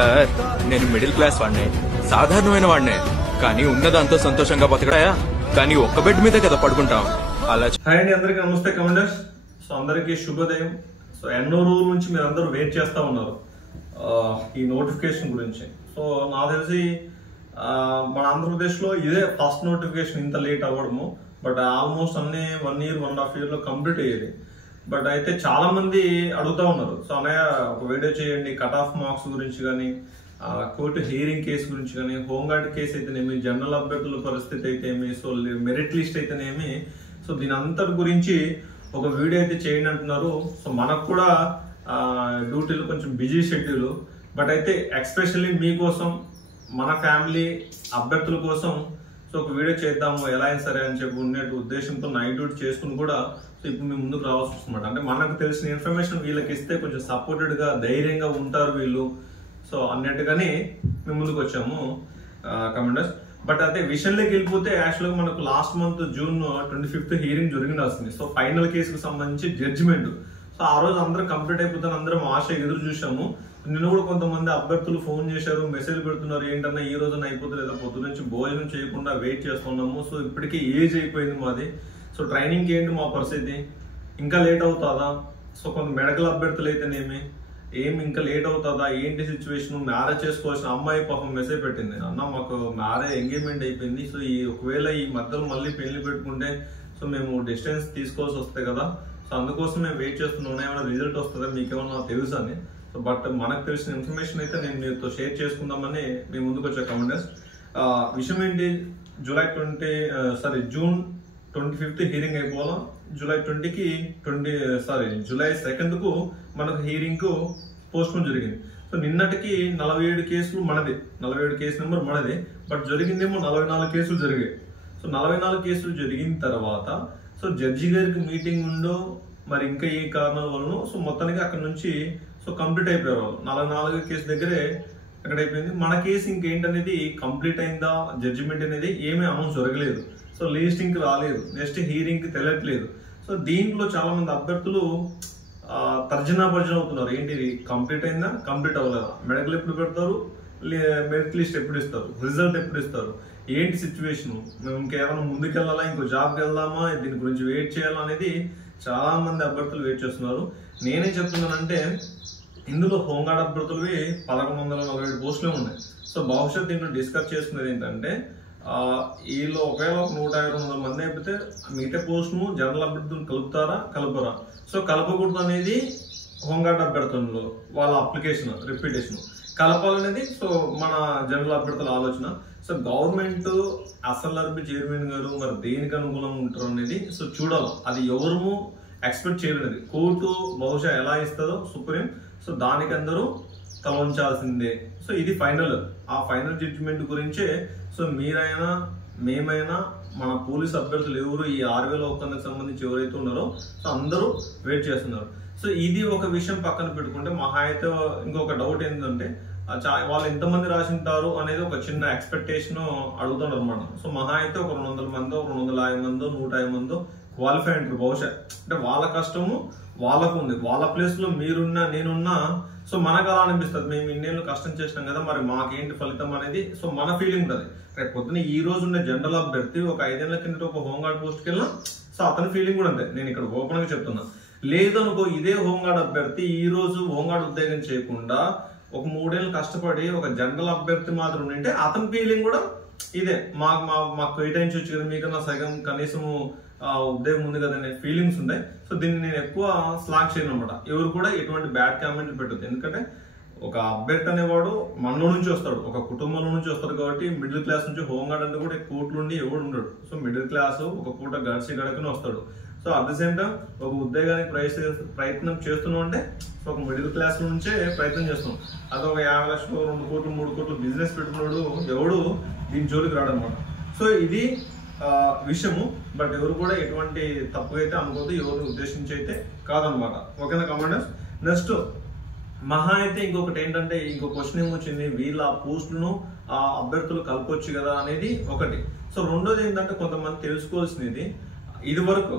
Sir నేను middle class వాడినే, సాధారణమైన వాడినే, కానీ ఉన్నదాంతో సంతోషంగా బతకడాయా? కానీ ఒక్క బెడ్ మీద కదా పడుకుంటాం. అలా హాయ్ అండి, అందరికీ నమస్తే కమెంటర్స్. సో అందరికీ శుభోదయం. సో ఎన్నో రోజుల నుంచి మీరు అందరూ వెయిట్ చేస్తూ ఉన్నారు ఈ నోటిఫికేషన్ గురించి. సో నాకు తెలిసి మన ఆంధ్రప్రదేశ్లో ఇదే ఫస్ట్ నోటిఫికేషన్ ఇంత లేట్ అవ్వడము. బట్ ఆల్మోస్ట్ అన్ని 1 year 1.5 year కంప్లీట్ అయ్యేది. బట్ అయితే చాలా మంది అడుగుతా ఉన్నారు, సో అన్నయ్య ఒక వీడియో చేయండి కట్ ఆఫ్ మార్క్స్ గురించి కానీ, కోర్టు హియరింగ్ కేసు గురించి కానీ, హోంగార్డ్ కేసు అయితేనేమి, జనరల్ అభ్యర్థుల పరిస్థితి అయితేమి, సో మెరిట్ లిస్ట్ అయితేనేమి, సో దీని అంతటి గురించి ఒక వీడియో అయితే చేయండి అంటున్నారు. సో మనకు కూడా డ్యూటీలు కొంచెం బిజీ షెడ్యూల్. బట్ అయితే ఎక్స్పెషల్లీ మీకోసం, మన ఫ్యామిలీ అభ్యర్థుల కోసం సో ఒక వీడియో చేద్దాము ఎలా అయినా సరే అని చెప్పి ఉండే ఉద్దేశంతో నైట్ డ్యూటీ చేసుకుని కూడా సో ఇప్పుడు మేము ముందుకు రావాల్సి వస్తుందన్నమాట. అంటే మనకు తెలిసిన ఇన్ఫర్మేషన్ వీళ్ళకి ఇస్తే కొంచెం సపోర్టెడ్గా ధైర్యంగా ఉంటారు వీళ్ళు, సో అన్నట్టుగానే మేము ముందుకు వచ్చాము కమెంటర్స్. బట్ అయితే విషయంలోకి వెళ్ళిపోతే యాక్చువల్గా మనకు last month June 25th hearing జరిగింది. సో ఫైనల్ కేసుకు సంబంధించి జడ్జిమెంట్. సో ఆ రోజు అందరూ కంప్లీట్ అయిపోతాను అందరం ఆశ ఎదురు చూసాము. నిన్న కూడా కొంతమంది అభ్యర్థులు ఫోన్ చేశారు, మెసేజ్ పెడుతున్నారు, ఏంటన్నా ఈ రోజున అయిపోతలేదా, పొద్దు నుంచి భోజనం చేయకుండా వెయిట్ చేస్తున్నాము, సో ఇప్పటికీ ఏజ్ అయిపోయింది మాది, సో ట్రైనింగ్ ఏంటి మా పరిస్థితి, ఇంకా లేట్ అవుతుందా, సో కొంత మెడికల్ అభ్యర్థులు అయితేనేమి ఏమి ఇంకా లేట్ అవుతుందా, ఏంటి సిచ్యువేషన్, మ్యారేజ్ చేసుకోవాల్సిన అమ్మాయి పాపం మెసేజ్ పెట్టింది, అన్న మాకు మ్యారేజ్ ఎంగేజ్మెంట్ అయిపోయింది, సో ఈ ఒకవేళ ఈ మధ్యలో మళ్ళీ పెళ్లి పెట్టుకుంటే సో మేము డిస్టెన్స్ తీసుకోవాల్సి వస్తాయి కదా, సో అందుకోసం మేము వెయిట్ చేస్తున్నాం, ఏమైనా రిజల్ట్ వస్తుందా మీకేమన్నా తెలుసు అని. సో బట్ మనకు తెలిసిన ఇన్ఫర్మేషన్ అయితే నేను మీతో షేర్ చేసుకుందామని మేము ముందుకు వచ్చే కమెంటర్స్. విషయం ఏంటి, June 25th hearing అయిపోవాలా, July 2nd మనకు హియరింగ్ కు పోస్ట్ పోన్ జరిగింది. సో నిన్నటికి 47 కేసులు మనదే, 47 కేసు నెంబర్ మనదే, బట్ జరిగిందేమో 44 కేసులు జరిగాయి. సో 44 కేసులు జరిగిన తర్వాత సో జడ్జి గారికి మీటింగ్ ఉండో మరి ఇంకా ఏ కారణాల వలన సో మొత్తానికి అక్కడ నుంచి సో కంప్లీట్ అయిపోయారు వాళ్ళు. 44 కేసు దగ్గరే అక్కడ అయిపోయింది. మన కేసు ఇంకేంటనేది కంప్లీట్ అయిందా, జడ్జిమెంట్ అనేది ఏమీ అనౌన్స్ జరగలేదు, సో లిస్టింగ్ కి రాలేదు, నెక్స్ట్ హియరింగ్ కి తెలియట్లేదు. సో దీంట్లో చాలా మంది అభ్యర్థులు తర్జనా భర్జన అవుతున్నారు, ఏంటి కంప్లీట్ అయిందా, కంప్లీట్ అవ్వలేదా, మెడికల్ ఎప్పుడు పెడతారు, మెరిట్ లిస్ట్ ఎప్పుడు ఇస్తారు, రిజల్ట్ ఎప్పుడు ఇస్తారు, ఏంటి సిచ్యువేషన్, మేము ఇంకేమైనా ముందుకెళ్ళాలా, ఇంకో జాబ్కి వెళ్దామా, దీని గురించి వెయిట్ చేయాలా అనేది చాలా మంది అభ్యర్థులు వెయిట్ చేస్తున్నారు. నేనేం చెప్తున్నానంటే ఇందులో హోంగార్డ్ అభ్యర్థులవి 1147 పోస్టులే ఉన్నాయి. సో భవిష్యత్ దీంట్లో డిస్కస్ చేసుకునేది ఏంటంటే వీళ్ళు ఒకవేళ 150-200 మంది అయిపోతే మిగతా పోస్టును జనరల్ అభ్యర్థులు కలుపరా, సో కలపకూడదు అనేది హోంగార్డ్ అభ్యర్థులలో వాళ్ళ అప్లికేషన్ రిపిటేషన్, కలపాలనేది సో మన జనరల్ అభ్యర్థుల ఆలోచన. సో గవర్నమెంట్ అసలు చైర్మన్ గారు మరి దేనికి అనుకూలంగా ఉంటారు అనేది సో చూడాలి, అది ఎవరు ఎక్స్పెక్ట్ చేయలేదు. కోర్టు బహుశా ఎలా ఇస్తుందో సుప్రీం, సో దానికి అందరూ తల ఉంచాల్సిందే. సో ఇది ఫైనల్, ఆ ఫైనల్ జడ్జిమెంట్ గురించే సో మీరైనా మేమైనా మన పోలీస్ అభ్యర్థులు ఎవరు ఈ 6001కి సంబంధించి ఎవరైతే ఉన్నారో సో అందరూ వెయిట్ చేస్తున్నారు. సో ఇది ఒక విషయం పక్కన పెట్టుకుంటే మహా అయితే ఇంకొక డౌట్ ఏంటంటే వాళ్ళు ఎంతమంది రాసింటారు అనేది ఒక చిన్న ఎక్స్పెక్టేషన్ అడుగుతున్నారు అనమాట. సో మహా అయితే ఒక 200 మందో, 250 మందో, 150 మందో క్వాలిఫై అంటారు బహుశా. అంటే వాళ్ళ కష్టము వాళ్ళకు ఉంది, వాళ్ళ ప్లేస్ లో మీరున్నా నేనున్నా సో మనకు అలా అనిపిస్తుంది, మేము ఇన్నేళ్ళు కష్టం చేసినాం కదా మరి మాకేంటి ఫలితం అనేది సో మన ఫీలింగ్ ఉంటుంది. రేపు పొద్దున ఈ రోజు ఉన్న జనరల్ అభ్యర్థి ఒక 5 ఏళ్ల కింద ఒక హోంగార్డ్ పోస్ట్కి వెళ్ళినా సో అతని ఫీలింగ్ కూడా అంతే. నేను ఇక్కడ ఓపెన్ గా చెప్తున్నా, లేదనుకో ఇదే హోంగార్డ్ అభ్యర్థి ఈ రోజు హోంగార్డ్ ఉద్యోగం చేయకుండా ఒక 3 ఏళ్ళు కష్టపడి ఒక జనరల్ అభ్యర్థి మాత్రం ఉంటే అతని ఫీలింగ్ కూడా ఇదే, మాకు కేటాయించవచ్చు కదా, మీకన్నా సగం కనీసం ఉద్యోగం ఉంది కదా అనే ఫీలింగ్స్ ఉంటాయి. సో దీన్ని నేను ఎక్కువ స్లాగ్ చేయను అనమాట. ఎవరు కూడా ఎటువంటి బ్యాడ్ కామెంట్లు పెట్టదు, ఎందుకంటే ఒక అభ్యర్థి అనేవాడు మనలో నుంచి వస్తాడు, ఒక కుటుంబంలో నుంచి వస్తాడు కాబట్టి మిడిల్ క్లాస్ నుంచి హోంగార్డ్ అంటే కూడా కోర్టు నుండి ఎవడు ఉండడు. సో మిడిల్ క్లాస్ ఒక పూట గడకనే వస్తాడు. So at the same time ఒక ఉద్యోగానికి ప్రయత్నం చేస్తున్నాం అంటే ఒక మిడిల్ క్లాస్ నుంచే ప్రయత్నం చేస్తున్నాం. అది ఒక 50 లక్షలు, 2 కోట్లు, 3 కోట్లు బిజినెస్ పెట్టుకున్నాడు ఎవడు దీని జోలికి రాడనమాట. సో ఇది విషయము. బట్ ఎవరు కూడా ఎటువంటి తప్పు అయితే అనుకోదు, ఎవరిని ఉద్దేశించి అయితే కాదనమాట. ఓకేనా కమాండర్స్. నెక్స్ట్ మహా అయితే ఇంకొకటి ఏంటంటే ఇంకో క్వశ్చన్ ఏమొచ్చింది, వీళ్ళ పోస్టులను అభ్యర్థులు కలపొచ్చు కదా అనేది ఒకటి. సో రెండోది ఏంటంటే కొంతమంది తెలుసుకోవాల్సినది, ఇది వరకు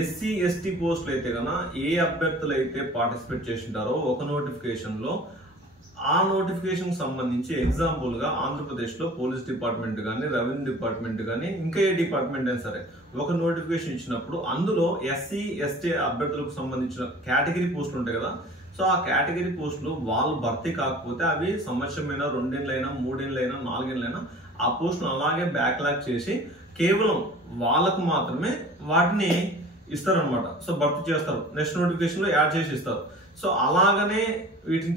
ఎస్సీ ఎస్టీ పోస్టులు అయితే కన్నా ఏ అభ్యర్థులు అయితే పార్టిసిపేట్ చేసింటారో ఒక నోటిఫికేషన్ లో ఆ నోటిఫికేషన్ సంబంధించి ఎగ్జాంపుల్ గా ఆంధ్రప్రదేశ్ లో పోలీస్ డిపార్ట్మెంట్ కానీ, రెవెన్యూ డిపార్ట్మెంట్ కానీ, ఇంకా ఏ డిపార్ట్మెంట్ అయినా సరే ఒక నోటిఫికేషన్ ఇచ్చినప్పుడు అందులో ఎస్సీ ఎస్టీ అభ్యర్థులకు సంబంధించిన కేటగిరీ పోస్టులు ఉంటాయి కదా. సో ఆ కేటగిరీ పోస్టులు వాళ్ళు భర్తీ కాకపోతే అవి సంవత్సరమైనా, 2 ఏళ్ళైనా, 3 ఏళ్ళైనా, 4 ఏళ్ళైనా ఆ పోస్టులు అలాగే బ్యాక్లాగ్ చేసి కేవలం వాళ్ళకు మాత్రమే వాటిని ఇస్తారనమాట. సో భర్తీ చేస్తారు, నెక్స్ట్ నోటిఫికేషన్ లో యాడ్ చేసి ఇస్తారు. సో అలాగనే వీటిని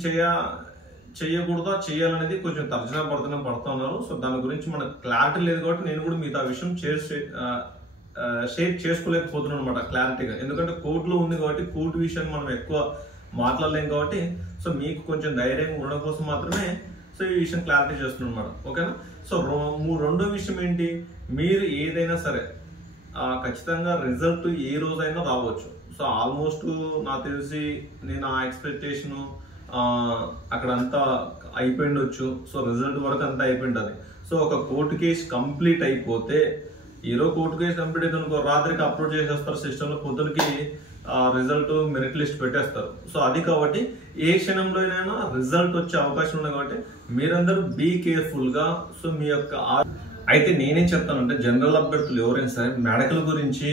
చేయకూడదా, చేయాలనేది కొంచెం తర్జనా పడుతూ ఉన్నారు. సో దాని గురించి మనకు క్లారిటీ లేదు కాబట్టి నేను కూడా మీతో ఆ విషయం షేర్ చేసుకోలేకపోతున్నాను అనమాట క్లారిటీగా. ఎందుకంటే కోర్టులో ఉంది కాబట్టి కోర్టు విషయాన్ని మనం ఎక్కువ మాట్లాడలేం కాబట్టి సో మీకు కొంచెం ధైర్యంగా ఉండడం కోసం మాత్రమే సో ఈ విషయం క్లారిటీ చేస్తున్నాను అనమాట. ఓకేనా. సో రెండో విషయం ఏంటి, మీరు ఏదైనా సరే ఖచ్చితంగా రిజల్ట్ ఏ రోజైనా రావచ్చు. సో ఆల్మోస్ట్ నాకు తెలిసి నేను ఆ ఎక్స్పెక్టేషన్ అక్కడ అంతా అయిపోయిండొచ్చు. సో రిజల్ట్ వరకు అంతా అయిపోయింది. సో ఒక కోర్టు కేసు కంప్లీట్ అయిపోతే, ఈరోజు కోర్టు కేసు కంప్లీట్ అయితే అనుకో, రాత్రికి అప్లోడ్ చేసేస్తారు సిస్టంలో, పొద్దునకి రిజల్ట్ మెరిట్ లిస్ట్ పెట్టేస్తారు. సో అది కాబట్టి ఏ క్షణంలో అయినా రిజల్ట్ వచ్చే అవకాశం ఉంది కాబట్టి మీరందరూ బీ కేర్ఫుల్ గా. సో మీ యొక్క అయితే నేనేం చెప్తానంటే, జనరల్ అభ్యర్థులు ఎవరైనా సరే మెడికల్ గురించి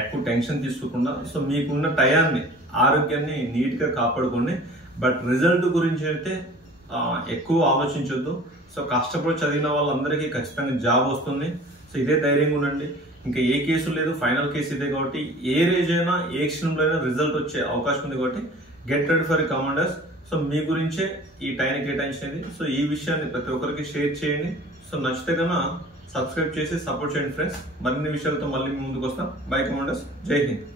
ఎక్కువ టెన్షన్ తీసుకోకుండా సో మీకున్న టయాన్ని, ఆరోగ్యాన్ని నీట్ గా కాపాడుకోండి. బట్ రిజల్ట్ గురించి అయితే ఎక్కువ ఆలోచించొద్దు. సో కష్టపడి చదివిన వాళ్ళందరికీ ఖచ్చితంగా జాబ్ వస్తుంది. సో ఇదే ధైర్యంగా ఉండండి. ఇంకా ఏ కేసు లేదు, ఫైనల్ కేసు ఇదే కాబట్టి ఏ రేజ్ అయినా, ఏ క్షణంలో అయినా రిజల్ట్ వచ్చే అవకాశం ఉంది కాబట్టి get ready for commanders. So మీ గురించే ఈ టైం కేటాయించినది. సో ఈ విషయాన్ని ప్రతి ఒక్కరికి షేర్ చేయండి. సో నచ్చితే కన్నా సబ్స్క్రైబ్ చేసి సపోర్ట్ చేయండి ఫ్రెండ్స్. మరిన్ని విషయాలతో మళ్ళీ ముందుకు వస్తాం. బై కమాండర్స్, జై హింద్.